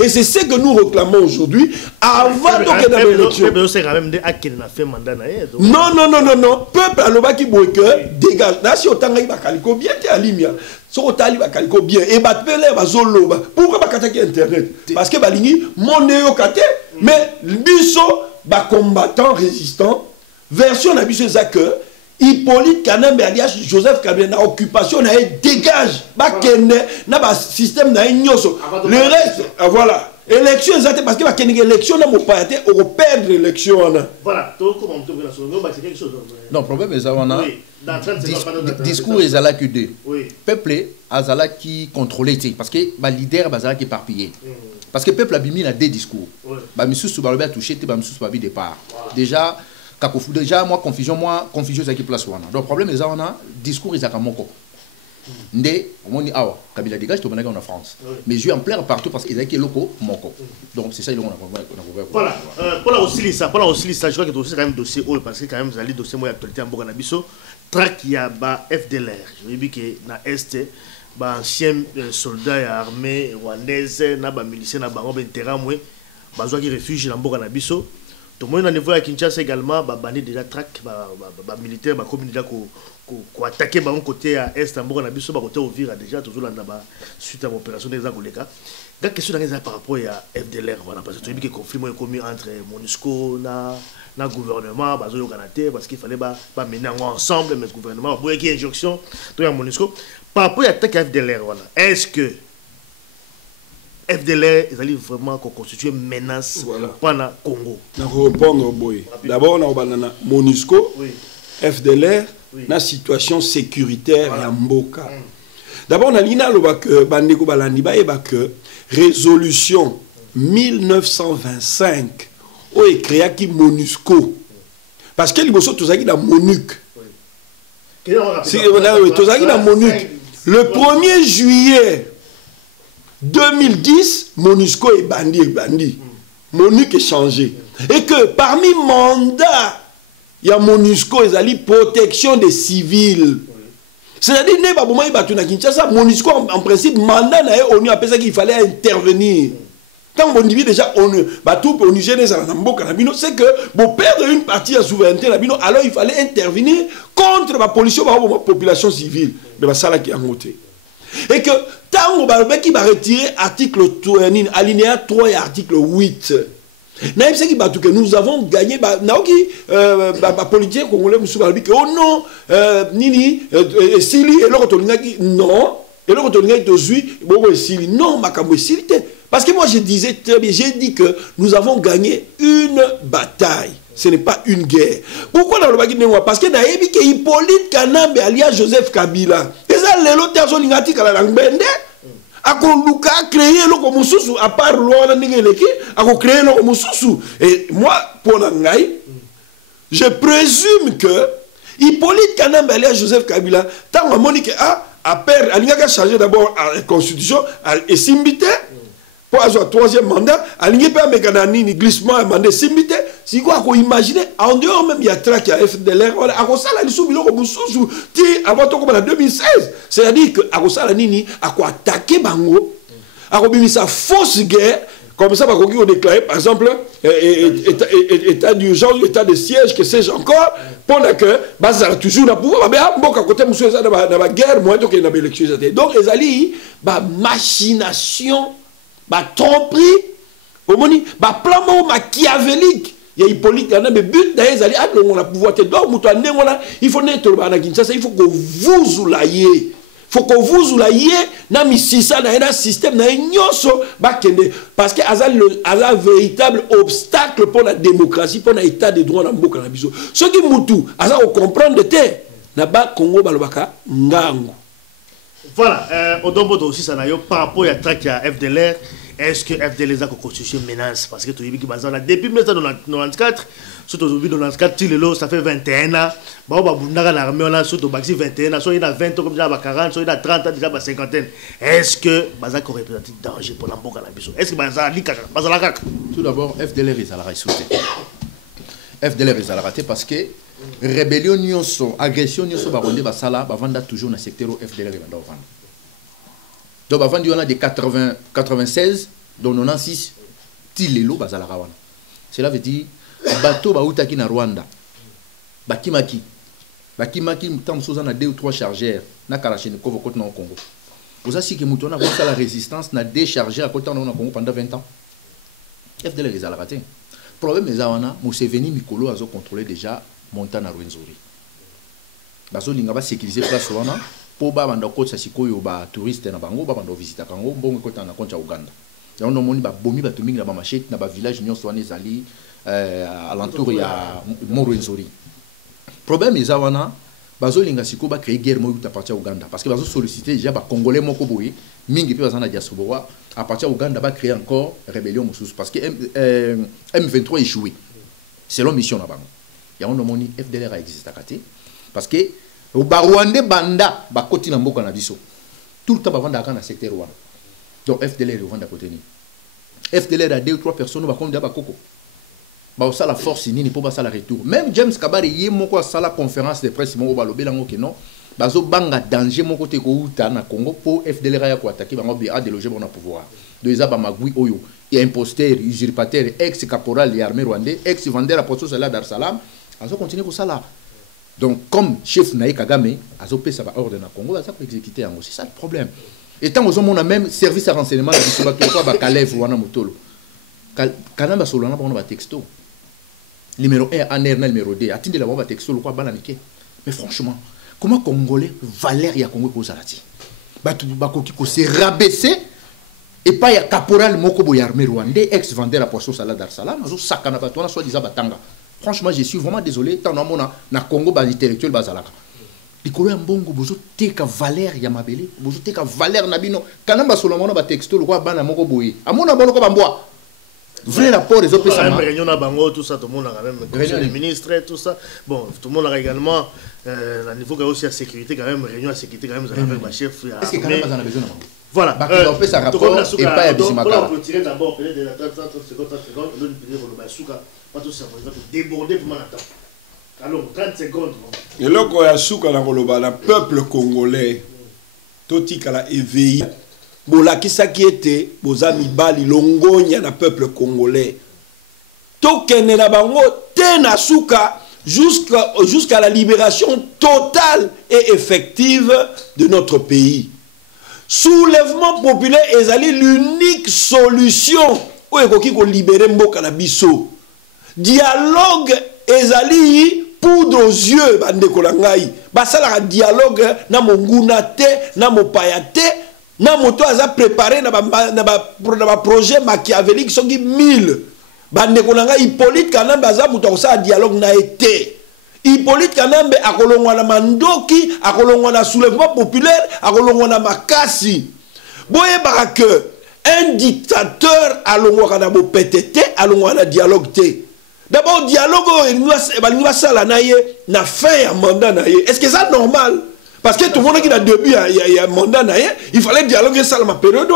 et c'est ce que nous réclamons aujourd'hui avant donc qu'il y ait une élection. Non. Peuple à l'oba qui boit que dégage. Là, si autant il va calculer bien, tu as limia. Si autant il va calculer bien, et bat pelé va zolo. Pourquoi pas attaquer Internet? Parce que balingi mon néo-caté, mais biso ba combattant résistant version na biso que Hippolyte Kanambe alias Joseph Kabila na occupation na dégage ba kende na ba système na nyoso le reste voilà élection exacte parce que ba kende élection na mo payaté on perdre l'élection voilà donc comment on peut c'est quelque chose non problème est ça on a discours ezala que deux peuple azala qui contrôlé parce que ba leader bazala qui éparpillé. Parce que le peuple a mis là des discours. Bah monsieur Soubalobé a touché, bah monsieur Soubalobé départ. Déjà moi confusion c'est qui place wana. Donc problème est ça on a discours ils a comme moko. Ndé on dit ah Kabila dégage to banaka en France. Mais je en plein partout parce qu'ils a qui locaux moko. Donc c'est ça ils on a voilà pour la aussi ça je crois que c'est quand même dossier parce que quand même vous allez dossier moi actualité en Bourg Nabiso track il y a ba FDLR. Je dis que na est ancien soldat et armée rwandaise na ba miliciens na bango ben terrain moi bazwa qui réfugie na mboka na biso to moi na niveau ya Kinshasa également ba bani déjà track ba militaire ba communauté ko attaquer ba côté à est na mboka na biso ba côté Uvira déjà toujours là ba suite à l'opération des Angoleka ga question dans par rapport à FDLR voilà parce que tu dis que conflit moi commis entre MONUSCO na gouvernement bazo yo kanaté parce qu'il fallait ba mener ensemble mais gouvernement pour qu'il y ait injonction to ya MONUSCO par rapport à l'attaque FDLR, voilà. Est-ce que FDLR est vraiment constituer une menace pour le Congo? Je vais répondre au boy. D'abord, on a MONUSCO, FDLR, la situation sécuritaire à Mboka. D'abord, on a l'ina que Bandeko Balandi que résolution 1925 où est créé qui MONUSCO. Parce que les bosso tous dans MONUC. Le 1er juillet 2010, MONUSCO est bandit. MONUC est changé. Et que parmi mandat, il y a MONUSCO, il y a la protection des civils. C'est-à-dire, MONUSCO, en principe, mandat, on a pensé qu'il fallait intervenir. Quand on dit déjà, c'est que pour perdre une partie de la souveraineté, alors il fallait intervenir contre la population civile. Mais ça là qui a monté. Et que tant on va retirer article alinéa 3 et article 8. Nous avons gagné, politique congolais, oh non, Nini, Sili, et l'autre, non, et l'autre, non, parce que moi je disais très bien, j'ai dit que nous avons gagné une bataille. Ce n'est pas une guerre. Pourquoi dans le Bagui parce que Naïbi que Hippolyte Kanambe alias Joseph Kabila. Et ça, les lots Zolingati à la langue a créé le Komususu, à part l'Ouana Ningeleki, a créé le Komususu. Et moi, pour l'Angaï, je présume que Hippolyte Kanambe alias Joseph Kabila, tant que Monique a peur, il a changé d'abord la constitution, et Simbité. Pour avoir troisième mandat, aligné par Meganani, glissement, mandat Simbité. Si quoi qu'on imagine, en dehors même, il y a track, il y a FDLR, à quoi ça, la liste, avant tout comme en 2016. C'est-à-dire que, à quoi ça, la nini, à quoi attaquer Bango, à quoi sa fausse guerre Comme ça, on déclarer, par exemple, état d'urgence, état de siège, que sais-je encore, pendant que, toujours le pouvoir, mais à côté, monsieur, dans la guerre, moi, donc, il y a une élection. Donc, les alliés, machination, tromperie, plan machiavélique. Il y a Hippolyte, il y a des buts, il y a pouvoir. Donc, il faut il faut que vous oulaillez. Il faut que vous oulaillez dans le système, parce qu'il y a un véritable obstacle pour la démocratie, pour l'état de droit dans le monde. Ce qui moutou, on comprend de terre, Congo balobaka ngango. Voilà, au Dombo aussi, ça n'a pas rapport à la FDLR. Est-ce que FDLR a constitué une menace? Parce que tu as vu que depuis 1994, surtout aujourd'hui, 1994, ça fait 21 ans. L'armée, on a surtout 21 ans, soit il y a 20 ans, comme déjà 40, soit il y a 30 ans, déjà 50 ans. Est-ce que Bazak représente un danger pour l'emboka? Est-ce que Bazak a tout d'abord, FDLR est à la raison. FDLR est à la raté parce que rébellion, agression, Bavanda toujours dans le secteur FDLR. Donc avant, il y en a des 96, dont 96, Tilelo, Bazalarawan. Cela veut dire, bateau Baoutaki na Rwanda, Bakimaki, tant de 2 ou 3 chargeurs, na Kalachnikov au côté au Congo. Vous savez que nous avons la résistance, na déchargé à côté au Congo pendant 20 ans. FDLR les a raté. Le problème est que Museveni Mikolo a contrôlé déjà Montana Rwenzori. Bazo Lingaba sécurisé place Rwanda. Pour banda kotsa sikoyo ba touriste na bango banda visiter kango bongo kota na koncha Uganda. Ya on moni ba bomi ba tumingi na ba machete na ba village nyonso wana ezali alentour ya Morwenzori. Problème eza wana bazo linga siko ba créer guerre mo à partir Uganda parce que bazo solliciter déjà ba congolais moko boye mingi pe bazana diaspora à partir Uganda ba créer encore rébellion mususu parce que M23 échoué. Selon mission na bango. Ya on moni FDLR a existé kate parce que au Rwanda banda bakoti na mboka na biso tout le temps bavanda dans le secteur Rwanda donc FDLR Rwanda côté ni FDLR a 2 ou 3 personnes ba comme da bakoko ba ça la force nini pour ça la retour même James Kabari yé moko ça la conférence de presse moko ba lobelango ke non bazo banga danger moko te ko uta na Congo pour FDLR ya ko attaquer bango bi a déloger bon pouvoir de eza ba magui oyo et imposteur usurpateur ex caporal de l'armée rwandais ex vendeur à poste cela Dar es Salaam azo continuer ko ça là. Donc, comme chef Naï Kagame, a zopé ça va ordre dans le Congo, ça peut exécuter en c'est ça le problème. Et tant qu'on a même service à renseignement, il y a des Kalev ou Anamotolo. Kanamba Solana, on a un texto. Numéro 1, ANR, numéro 2, attendez la bombe texto, le quoi balaniqué. Mais franchement, comment Congolais, Valérie à Congo, Kozalati Bakoki, s'est rabaissé, et pas il y a caporal Mokobo Yarmé Rwandais, ex-vendeur à poisson salade Dar es Salaam, Sakana Batouana, soit-disant Batanga. Franchement, je suis vraiment désolé. Tant na Congo, bas intellectuel, bazalaka. Likolo ya mbongo, bozo teka valeur ya mabele, bozo teka valeur na bino. Kanamba solomona ba texto, le quoi bana moko boye. Amona bono ko bamboa. Vrai rapport les autres personnes. Réunion à Bango, tout ça, tout le monde a quand même. Réunion des ministres, tout ça. Bon, tout le monde a également. À niveau aussi à sécurité, quand même, réunion à sécurité, quand même, avec ma chef. Est-ce que quand même, vous en avez besoin? Voilà. On fait ça rapport et pas à Bissimaka. On peut tirer d'abord, peut-être, 30 secondes, l'autre peut-être, on va souka. Pas tout ça, on va déborder pour m'attendre. Alors, 30 secondes. Et là, quand il y a souka, le peuple congolais, tout qui a éveillé. Bola qui ça qui était, boza mibali longonya na peuple congolais. Tokene na bango tena souka jusqu'à la libération totale et effective de notre pays. Soulèvement populaire est l'unique solution où il faut libérer mboka na biso. Dialogue est poudre aux yeux bande kolangai. Basala dialogue na monguna te na mopaya te. Na moto aza préparé na ba projet machiavélique soki 1000 bande konanga Hippolyte Kanambe aza moto akosa dialogue na été Hippolyte Kanambe akolongwa na mandoki akolongwa na soulèvement populaire akolongwa na makasi boye baka que un dictateur alongwa na bo PTT alongwa na dialogue te d'abord dialogue il va sala na ye na fin ya mandat na ye est-ce que ça normal? Parce que tout le monde qui a début, il y a un mandat, il fallait dialoguer ça dans ma période.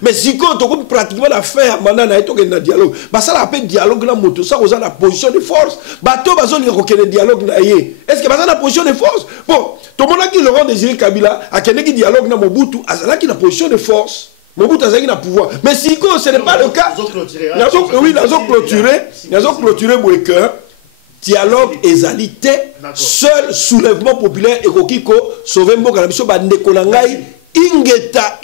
Mais si on a pratiquement la fin à mandat, il y a un dialogue. Ça appelle dialogue dans moto, ça on a la position de force. Bateau, il y a un dialogue. Est-ce que ça a la position de force? Bon, tout le monde qui Laurent Désiré Kabila a un dialogue dans Mobutu, il y a une position de force. Mobutu azaki na pouvoir. Mais si ce n'est pas le cas. Oui, nous avons clôturé que dialogue ezalité, seul soulèvement populaire et kokiko sauver mboka na biso bande kolangai ingeta.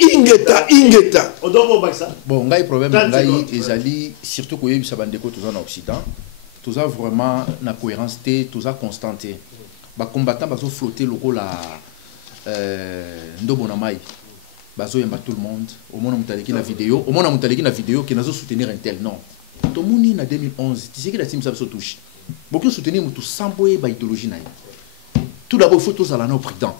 Bon, ngai problème ngai ezali surtout ko yebisa bande ko tous en Occident. Tous a vraiment na cohérence té, tous a constanté. Ba combattant bazo flotter lokola ndobo na mai. Bazo yamba tout le monde. Au moins mutaleki na vidéo, qui nazo soutenir un tel non. To moni na 2011, tu sais que la team ça se touche. Beaucoup soutenir mutu samboye ba idéologie na. Tout d'abord il faut tous aller au président.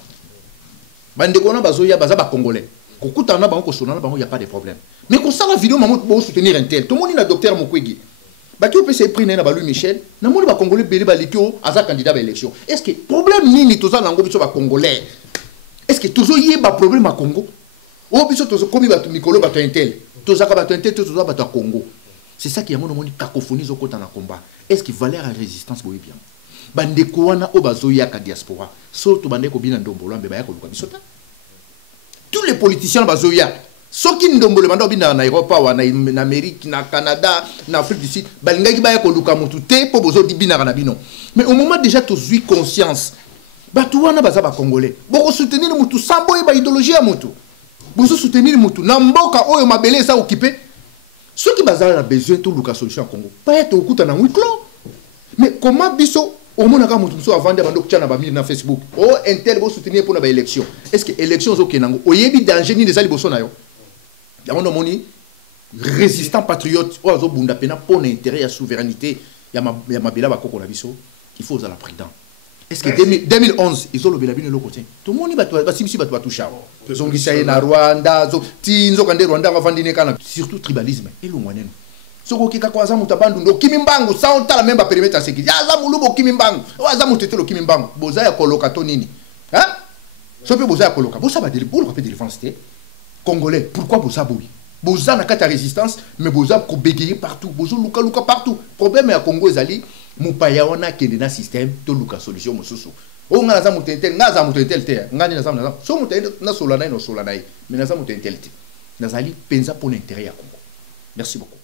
Bande kona bazo ya baza ba congolais. Kokuta na bango ko sonana bango y a pas de problème. Mais ko ça la vidéo maman bo soutenir un tel. To moni na docteur Mukwege. Ba ki opese pris na ba Louis Michel, na moni ba congolais belé ba likio aza candidat à l'élection. Est-ce que problème nini to za nango biso ba congolais? Est-ce que toujours y a ba problème à Congo? Oh, biso tozo komi bato mikolo bato intel. Tozaka bato intel, tozo bato Congo. C'est ça qui a mon cacophonie zo kota na combat. Est-ce qu'il valait la résistance boye bien? Bande ko wana o bazoya ka diaspora. Surtout bande ko bina ndombolo ambe ba ya ko luka bisota. Tous les politiciens bazoya. Soki ndombolo banda bina na Europe wa na Amérique, na Canada, na Afrique du Sud, balingaki ba ya ko luka mutu te po bozo di bina na bino. Mais au moment déjà tozui conscience. Bato wana baza ba congolais. Boko soutenir mutu samboye ba idéologie ya mutu. Vous soutenir mutu na mboka oyo mabele ça occupé ceux qui bazar a besoin de luka solution au Congo pas être au kuta na wiklo mais comment biso au monaka mutu so avant de bando kutia na ba na Facebook oh intel bo soutenir pour na ba élection est-ce que élection zo kenango oyebi danger ni les aliboso na yo ya mono moni résistant patriote o zo bunda pena pour l'intérêt ya souveraineté ya mabela ba koko na biso il faut à la prudence. Est-ce que 2011 ils ont levé la bine le côté tout le monde va si va toucher zongisa na Rwanda zo tinzo kande Rwanda va vandine kana surtout tribalisme et le mwanenu soko kika kwa zamu tabandu ndo kimimbangu sa on tala même ba périmètre à sécurité ya zamu lubo kimimbangu wa zamu tetelo kimimbangu boza ya koloka to nini hein sope boza ya koloka boza ba délibolo ko pe défense congolais pourquoi boza boui boza na kata résistance mais boza ko bégayer partout bozo luka partout problème ya Congo ezali mupaya wana kende na système to luka solution mosusu o nga za mutentel nga za mutentel te nga ni na za so mutentel na solana no solana mais na za mutentel te nazali penza pour l'intérêt ya Congo. Merci beaucoup.